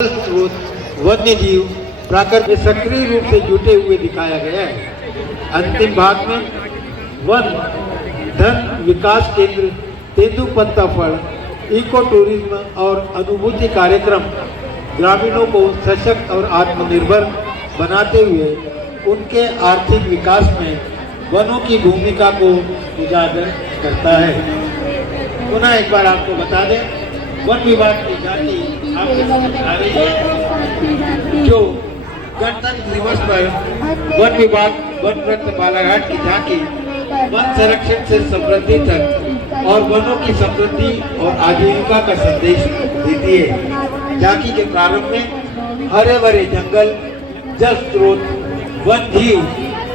स्रोत वन्य जीव प्राकृतिक में सक्रिय रूप से जुटे हुए दिखाया गया है। अंतिम भाग में वन धन विकास केंद्र, तेंदुपत्ता फल, इको टूरिज्म और अनुभूति कार्यक्रम ग्रामीणों को सशक्त और आत्मनिर्भर बनाते हुए उनके आर्थिक विकास में वनों की भूमिका को उजागर करता है। पुनः एक बार आपको बता दें, वन विभाग की झांकी आपके सामने आ रही है, जो गणतंत्र दिवस पर वन विभाग वन रत्न बालाघाट की झांकी वन संरक्षण से समृद्धि तक और वनों की समृद्धि और आजीविका का संदेश देती है। झांकी के प्रारंभ में हरे भरे जंगल, जल स्रोत, वन जीव,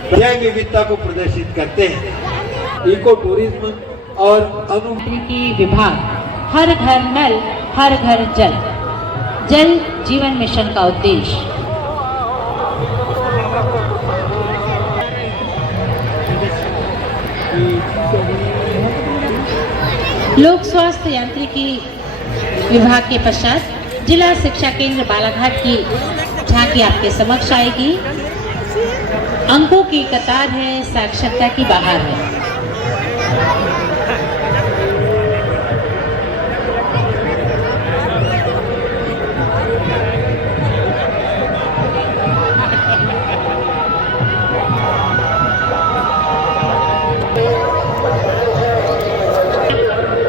जैव विविधता को प्रदर्शित करते हैं। इको टूरिज्म और अनुभूति विभाग हर घर नल हर घर जल, जल जीवन मिशन का उद्देश्य। लोक स्वास्थ्य यांत्रिकी विभाग के पश्चात जिला शिक्षा केंद्र बालाघाट की झांकी आपके समक्ष आएगी। अंकों की कतार है, साक्षरता की बहार है।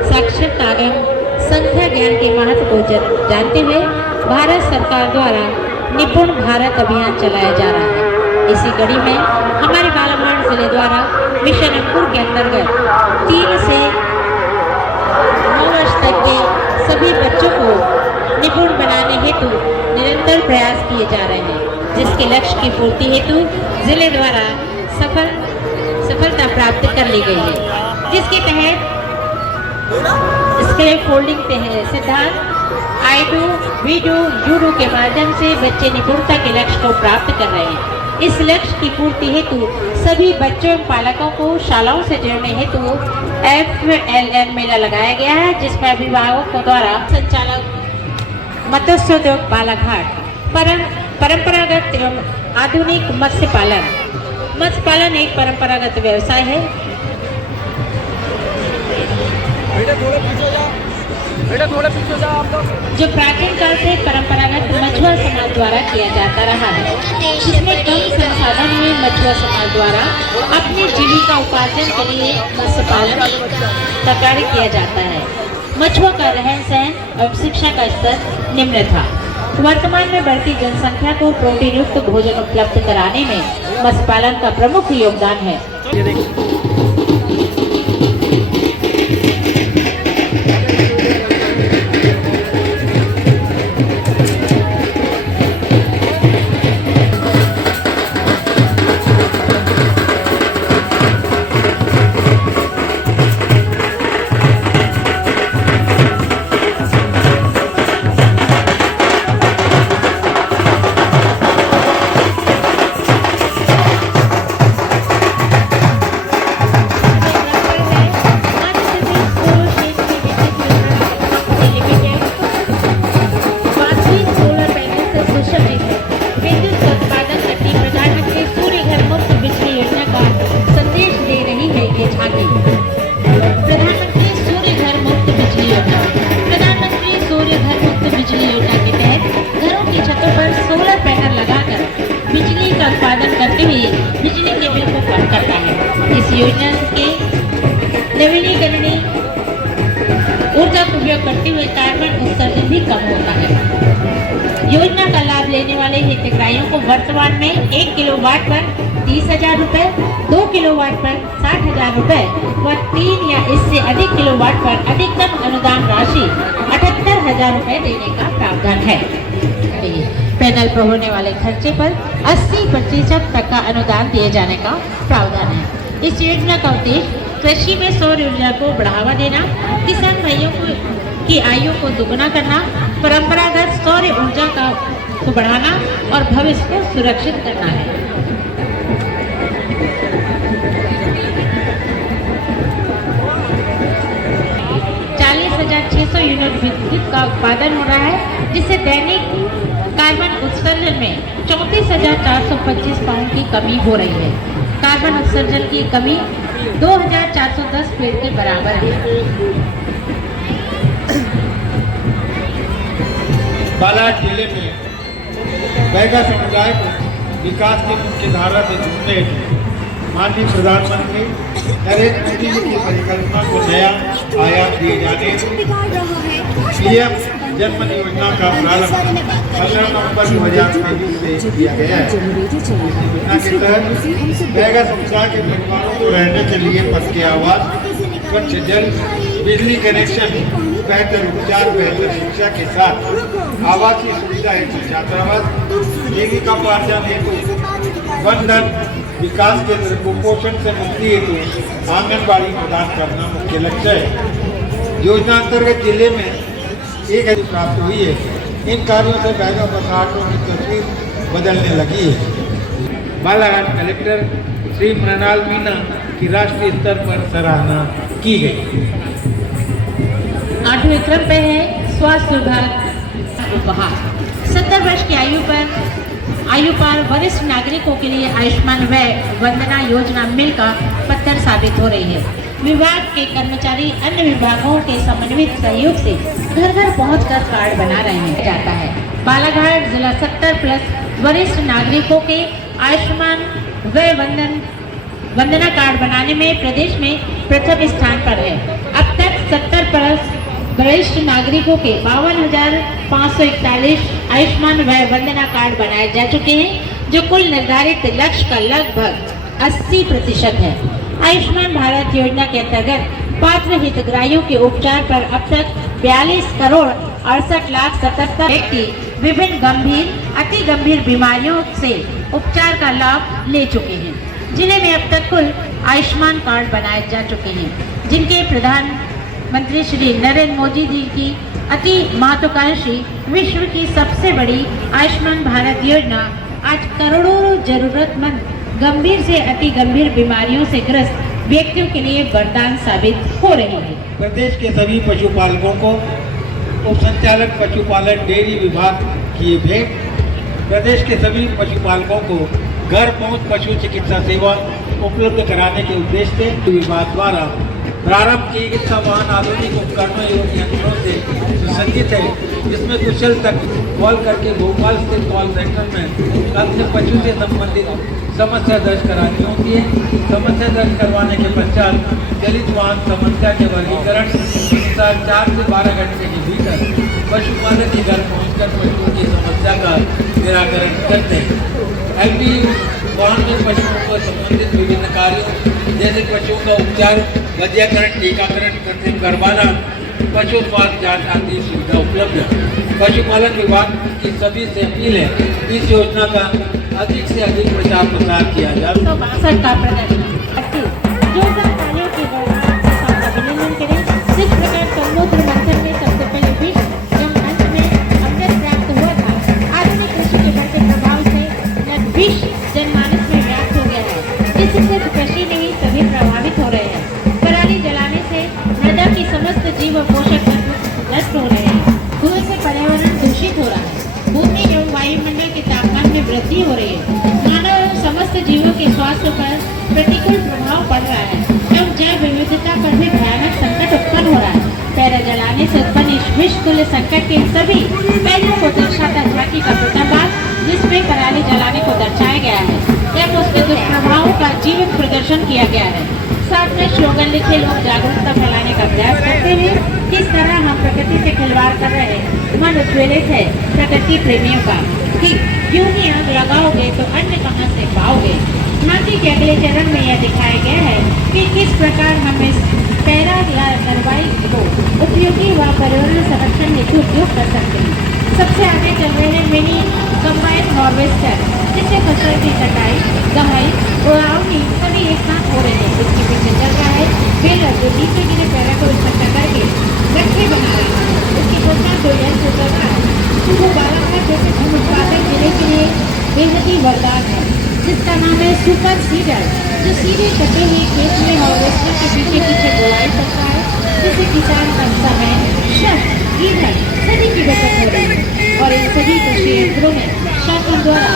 साक्षरता एवं संख्या ज्ञान के महत्व को जानते हुए भारत सरकार द्वारा निपुण भारत अभियान चलाया जा रहा है। इसी कड़ी में हमारे बालाघाट जिले द्वारा मिशन अंकुर के अंतर्गत 3 से 9 वर्ष तक के सभी बच्चों को निपुण बनाने हेतु निरंतर प्रयास किए जा रहे हैं, जिसके लक्ष्य की पूर्ति हेतु जिले द्वारा सफलता प्राप्त कर ली गई है। जिसके तहत स्केल फोल्डिंग सिद्धांत I do we do you do के माध्यम से बच्चे निपुणता के लक्ष्य को प्राप्त कर रहे हैं। इस लक्ष्य की पूर्ति हेतु सभी बच्चों एवं पालकों को शालाओं से जोड़ने हेतु FLN मेला लगाया गया है, जिसमें अभिभावकों द्वारा संचालक मत्स्योद्योग बालाघाट परंपरागत एवं आधुनिक मत्स्य पालन एक परंपरागत व्यवसाय है जो प्राचीन काल से परंपरागत मछुआ समाज द्वारा किया जाता रहा है, जिसमें कम संसाधन में मछुआ समाज द्वारा अपनी जीविका उपार्जन के लिए मत्स्य पालन का कार्य किया जाता है। मछुआ का रहन सहन और शिक्षा का स्तर निम्न था। वर्तमान में बढ़ती जनसंख्या को प्रोटीन युक्त भोजन उपलब्ध कराने में मत्स्य पालन का प्रमुख योगदान है। बिजली के बिल को कम करता है। इस योजना के नवीनीकरणीय ऊर्जा का उपयोग करते हुए कार्बन उत्सर्जन भी कम होता है। योजना का लाभ लेने वाले हितग्राहियों को वर्तमान में 1 किलोवाट पर 30,000 रुपए, 2 किलोवाट पर 60,000 रुपए व 3 या इससे अधिक किलोवाट पर अधिकतम अनुदान राशि 78,000 रुपए देने का प्रावधान है। पैनल पर होने वाले खर्चे पर 80% तक का अनुदान दिए जाने का प्रावधान है। इस योजना का उद्देश्य कृषि में सौर ऊर्जा को बढ़ावा देना, किसान भाइयों की आयु को दुगना करना, परंपरागत सौर ऊर्जा को बढ़ाना और भविष्य को सुरक्षित करना है। 40,600 यूनिट विद्युत का उत्पादन हो रहा है, जिससे दैनिक 34,425 पाउंड की कमी हो रही है। कार्बन उत्सर्जन की कमी 2,410 पेड़ के बराबर है। बालाघाट जिले में बैगा समुदाय को विकास की मुख्य धारा से जोड़ने हेतु माननीय प्रधानमंत्री नरेंद्र मोदी जी की परिकल्पना को नया आयाम दिए जाने पीएम जनमन योजना का प्रारंभ 15 नवंबर 2023 से किया गया है। इस योजना के तहत बैगा समुदाय के परिवारों को रहने के लिए पक्के आवास, स्वच्छ जल, बिजली कनेक्शन, बेहतर उपचार, बेहतर शिक्षा के साथ आवासीय सुविधा हेतु छात्रावास, जीविका उपार्जन हेतु वन धन विकास केंद्र, कुपोषण से मुक्ति हेतु आंगनबाड़ी प्रदान करना मुख्य लक्ष्य है। योजना अंतर्गत जिले में एक अधिक प्राप्त हुई है। इन कार्यों से बैगा बसाहटों की तस्वीर बदलने लगी है। बालाघाट कलेक्टर श्री मृणाल मीना की राष्ट्रीय स्तर पर सराहना की गई। 8वें क्रम पे है स्वास्थ्य विभाग उपहार। 70 वर्ष की आयु पार वरिष्ठ नागरिकों के लिए आयुष्मान वय वंदना योजना मिलकर पत्थर साबित हो रही है। विभाग के कर्मचारी अन्य विभागों के समन्वित सहयोग से घर घर पहुंचकर कार्ड बना रहे हैं जाता है। बालाघाट जिला 70+ वरिष्ठ नागरिकों के आयुष्मान वय वंदना कार्ड बनाने में प्रदेश में प्रथम स्थान पर है। अब तक 70+ वरिष्ठ नागरिकों के 52,541 आयुष्मान वय वंदना कार्ड बनाए जा चुके हैं, जो कुल निर्धारित लक्ष्य का लगभग 80% है। आयुष्मान भारत योजना के अंतर्गत पात्र हितग्राहियों के उपचार पर अब तक 42 करोड़ 68,77 व्यक्ति विभिन्न गंभीर, अति गंभीर बीमारियों से उपचार का लाभ ले चुके हैं। जिले में अब तक कुल आयुष्मान कार्ड बनाए जा चुके हैं, जिनके प्रधानमंत्री श्री नरेंद्र मोदी जी की अति महत्वाकांक्षी विश्व की सबसे बड़ी आयुष्मान भारत योजना आज करोड़ों जरूरतमंद गंभीर से अति गंभीर बीमारियों से ग्रस्त व्यक्तियों के लिए वरदान साबित हो रही है। प्रदेश के सभी पशुपालकों को उप संचालक पशुपालन डेयरी विभाग की भेंट। प्रदेश के सभी पशुपालकों को घर पहुंच पशु चिकित्सा सेवा उपलब्ध कराने के उद्देश्य से विभाग द्वारा प्रारंभ चिकित्सा वाहन आधुनिक उपकरणों एवं यंत्रों से सुसज्जित है, जिसमें कुशल तक कॉल करके भोपाल स्थित कॉल सेंटर में अपने पशु से संबंधित समस्या दर्ज करानी होती है। समस्या दर्ज करवाने के पश्चात चलित वाहन समस्या के वर्गीकरण अनुसार 4 से 12 घंटे के भीतर पशुपालक के घर पहुंचकर पशुओं की समस्या का निराकरण करते हैं। एलपी वाहन में पशुओं को संबंधित विभिन्न कार्यों जैसे पशुओं का उपचार, वंध्याकरण, टीकाकरण, कृत्रिम गर्भाधान, पशु स्वास्थ्य जांच आदि सुविधा उपलब्ध है। पशुपालन विभाग की सभी से अपील है इस योजना का अधिक से अधिक प्रचार प्रसार किया जाए। 162 का प्रदर्शन जोरदार तालियों के द्वारा अभिनंदन करें। जिस प्रकार समुद्र मंथन में सबसे पहले विश्व जब अंत में अमृत प्राप्त हुआ था, आधुनिक कृषि के बढ़ते प्रभाव से विश्व जनमानस में व्याप्त हो गया है, जिससे कृषि नहीं सभी प्रभावित हो रहे हैं। पराली जलाने से मृदा की समस्त जीव पोषक तत्व नष्ट हो रहे हैं। धुएं से पर्यावरण दूषित हो रहा है। भूमि एवं वायुमंडल के तापमान में वृद्धि हो रही है। मानव एवं समस्त जीवों के स्वास्थ्य पर प्रतिकूल प्रभाव पड़ रहा है एवं जैव विविधता पर भी भयानक संकट उत्पन्न हो रहा है। पैरा जलाने से उत्पन्न इस विश्व तुल्य संकट के सभी पहलुओं को दर्शाता झांकी का प्रथम भाग, जिसमें पराली जलाने को दर्शाया गया है एवं उसके दुष्प्रभावों का जीवित प्रदर्शन किया गया है। साथ में स्लोगन लिखे लोग जागरूकता फैलाने का प्रयास करते हैं। किस तरह हम प्रकृति से खिलवाड़ कर रहे हैं। मन उत्प्रेरित है प्रकृति प्रेमियों का कि क्यों ही आग लगाओगे तो अन्य कहां से पाओगे। झांकी के अगले चरण में यह दिखाया गया है कि किस प्रकार हम इस पैरा या कार्बाइड को उपयोगी व पर्यावरण संरक्षण हेतु उपयोग कर सकते हैं। सबसे आगे चल रहे हैं मिनी कंबाइन हार्वेस्टर, जिससे फसल की कटाई, दहाई, उड़ावनी सभी एक साथ हो रहे हैं। इसके पीछे चल रहा है बेलर, जो नीचे गिरे पैरा को इकट्ठा करके गट्ठे बना रहा है। उसकी घोषणा 2000 चल रहा है। वो बालाघाट जैसे धन उत्पादक जिले के लिए बेहद ही वरदान है, जिसका नाम है सुपर सीडर, जो सीधे कटे हुए खेत में हार्वेस्टर के पीछे पीछे बुआई करता है, जिससे किसान का समय, श्रम, ईंधन सभी की बचत हो रही है। और इन सभी कृषि यंत्रों में शासन द्वारा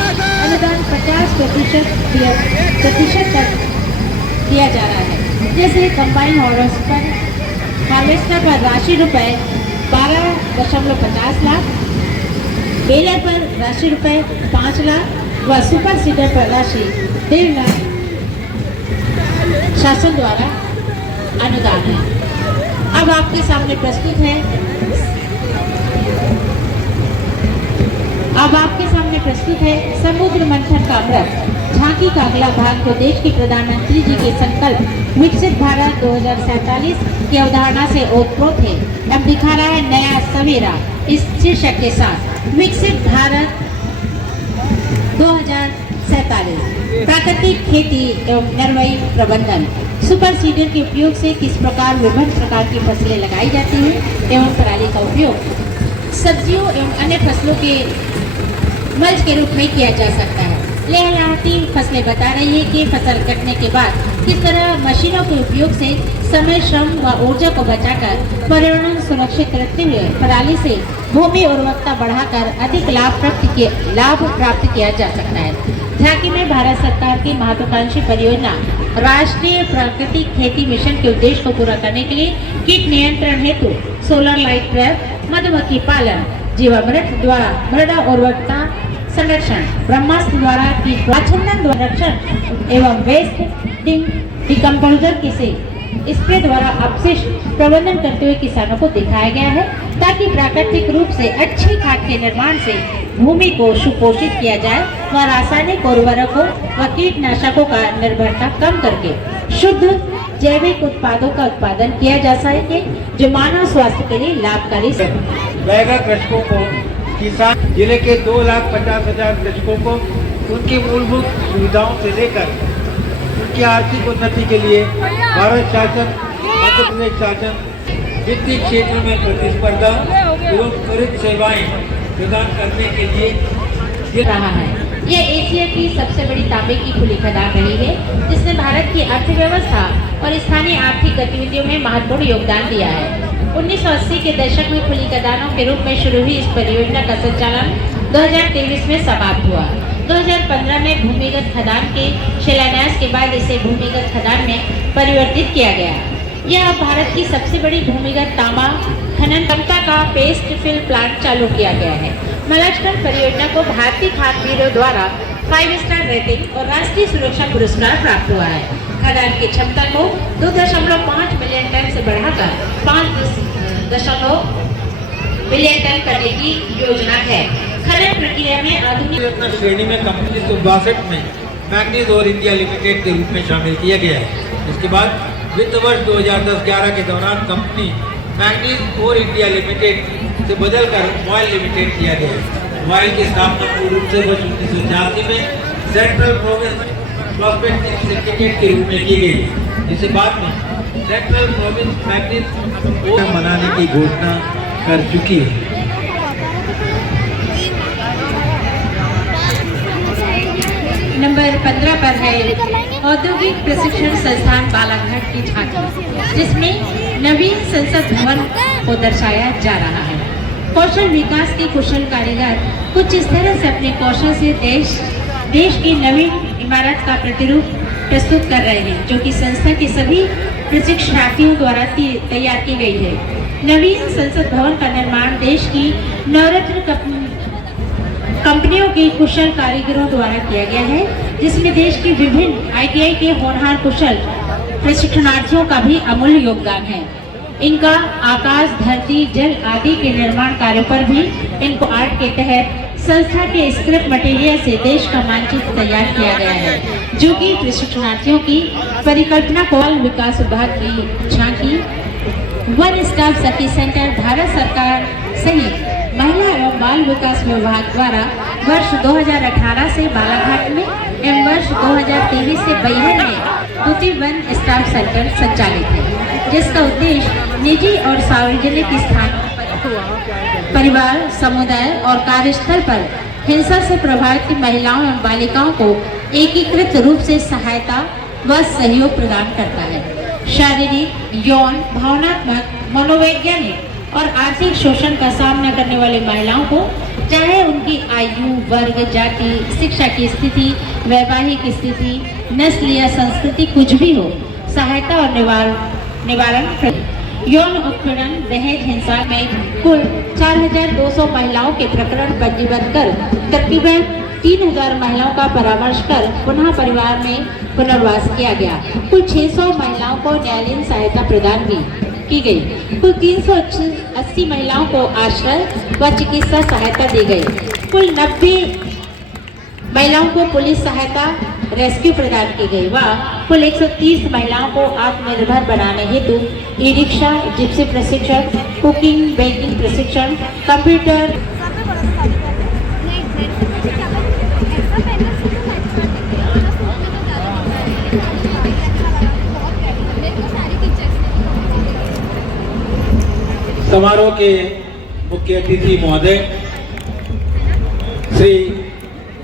प्रतिशत तक दिया जा रहा है। जैसे कंबाइन हार्वेस्टर पर राशि रुपए 12.50 लाख, बेलर पर राशि रुपए 5 लाख व सुपर सीडर पर राशि 1.5 लाख शासन द्वारा अनुदान है। अब आपके सामने प्रस्तुत है समुद्र मंथन का अमृत। झांकी का अगला भाग जो देश की प्रधानमंत्री जी के संकल्प विकसित भारत 2047 की अवधारणा से ओतप्रोत है। अब दिखा रहा है नया सवेरा इस शीर्षक के साथ विकसित भारत 2047 प्राकृतिक खेती एवं नरवाई प्रबंधन। सुपर सीडर के उपयोग से किस प्रकार विभिन्न प्रकार की फसलें लगाई जाती हैं एवं पराली का उपयोग सब्जियों एवं अन्य फसलों के मल्च के रूप में किया जा सकता है। लहलहाती फसलें बता रही है कि फसल कटने के बाद किस तरह मशीनों के उपयोग से समय, श्रम व ऊर्जा को बचाकर पर्यावरण सुरक्षित रखते हुए पराली से भूमि उर्वरकता बढ़ाकर अधिक लाभ प्राप्त किया जा सकता है। झांकी में भारत सरकार की महत्वाकांक्षी परियोजना राष्ट्रीय प्राकृतिक खेती मिशन के उद्देश्य को पूरा करने के लिए कीट नियंत्रण हेतु सोलर लाइट ट्रैप, मधुमक्खी पालन, जीवामृत द्वारा मृदा उर्वरकता संरक्षण, ब्रह्मास्त्र द्वारा कीट आच्छादन द्वारा रक्षण एवं वेस्ट डिकम्पोजर से स्प्रे द्वारा अपशिष्ट प्रबंधन करते हुए किसानों को दिखाया गया है, ताकि प्राकृतिक रूप से अच्छी खाद के निर्माण से भूमि को सुपोषित किया जाए व रासायनिक उर्वरकों व कीटनाशकों का निर्भरता कम करके शुद्ध जैविक उत्पादों का उत्पादन किया जा सके, जो मानव स्वास्थ्य के लिए लाभकारी है। बैगा कृषकों को किसान जिले के 2,50,000 कृषकों को उनकी मूलभूत सुविधाओं से लेकर उनकी आर्थिक उन्नति के लिए भारत शासन, मध्य प्रदेश शासन वित्तीय क्षेत्र में प्रतिस्पर्धा एवं त्वरित सेवाएं प्रदान करने के लिए रहा है। यह एशिया की सबसे बड़ी तांबे की खुली खदान रही है, जिसने भारत की अर्थव्यवस्था और स्थानीय आर्थिक गतिविधियों में महत्वपूर्ण योगदान दिया है। 1980 के दशक में खुली खदानों के रूप में शुरू हुई इस परियोजना का संचालन 2023 में समाप्त हुआ। 2015 में भूमिगत खदान के शिलान्यास के बाद इसे भूमिगत खदान में परिवर्तित किया गया। यह अब भारत की सबसे बड़ी भूमिगत तांबा खनन क्षमता का पेस्ट फिल प्लांट चालू किया गया है। मलचखंड परियोजना को भारतीय खाद ब्यूरो द्वारा 5 स्टार रेटिंग और राष्ट्रीय सुरक्षा पुरस्कार प्राप्त हुआ है। खदान की क्षमता को 2.5 मिलियन टन से बढ़ाकर 5 मिलियन टन करने की योजना है। खनन प्रक्रिया में आधुनिक श्रेणी में कंपनी 62 में मैग्नीज और इंडिया लिमिटेड के रूप में शामिल किया गया है। इसके बाद वित्त वर्ष 2010-11 के दौरान कंपनी मैग्नीज और इंडिया लिमिटेड से बदलकर मॉयल लिमिटेड किया गया है। मॉयल की स्थापना पूर्ण रूप से वर्ष 1986 में सेंट्रल प्रोविंस प्रॉस्पेक्टिंग सिंडिकेट के रूप में की गई, जिसे बाद में सेंट्रल प्रोविंस मैग्नीज और मनाने की घोषणा कर चुकी है। नंबर 15 पर है औद्योगिक प्रशिक्षण संस्थान बालाघाट की झांकी, जिसमें नवीन संसद भवन को दर्शाया जा रहा है। कौशल विकास के कुशल कारीगर कुछ इस तरह से अपने कौशल से देश की नवीन इमारत का प्रतिरूप प्रस्तुत कर रहे हैं, जो कि संस्था के सभी प्रशिक्षणार्थियों द्वारा तैयार की गई है। नवीन संसद भवन का निर्माण देश की नवरत्न कंपनियों के कुशल कारीगरों द्वारा किया गया है, जिसमें देश की विभिन्न ITI के होनहार कुशल प्रशिक्षणार्थियों का भी अमूल्य योगदान है। इनका आकाश, धरती, जल आदि के निर्माण कार्यों पर भी इनको आर्ट के तहत संस्था के स्क्रिप्ट मटेरियल से देश का मानचित्र तैयार किया गया है, जो कि प्रशिक्षणार्थियों की परिकल्पना को विकास विभाग की झांकी, one stop service centre, Bharat सरकार सहित महिला एवं बाल विकास विभाग द्वारा वर्ष 2018 से बालाघाट में एवं वर्ष 2023 से बैहर में द्वितीय वन स्टॉप सेंटर संचालित है, जिसका उद्देश्य निजी और सार्वजनिक स्थानों पर परिवार, समुदाय और कार्यस्थल पर हिंसा से प्रभावित महिलाओं एवं बालिकाओं को एकीकृत रूप से सहायता व सहयोग प्रदान करता है। शारीरिक, यौन, भावनात्मक, मनोवैज्ञानिक और आर्थिक शोषण का सामना करने वाली महिलाओं को, चाहे उनकी आयु, वर्ग, जाति, शिक्षा की स्थिति, वैवाहिक स्थिति, नस्ल या संस्कृति कुछ भी हो, सहायता और निवारण। यौन उत्पीड़न, दहेज हिंसा में कुल 4,200 महिलाओं के प्रकरण पंजीबद्ध कर तकरीबन 3,000 महिलाओं का परामर्श कर पुनः परिवार में पुनर्वास किया गया। कुल 600 महिलाओं को न्यायालयीन सहायता प्रदान की गई। कुल 380 महिलाओं को आश्रय व चिकित्सा सहायता दी गई। कुल 90 महिलाओं को पुलिस सहायता रेस्क्यू प्रदान की गई व कुल 130 महिलाओं को आत्मनिर्भर बनाने हेतु ई रिक्शा, जिप्सी प्रशिक्षण, कुकिंग, बेकिंग प्रशिक्षण, कंप्यूटर समारोह के मुख्य अतिथि महोदय श्री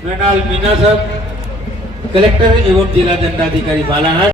मृणाल मीना साहब, कलेक्टर एवं जिला दंडाधिकारी बालाघाट,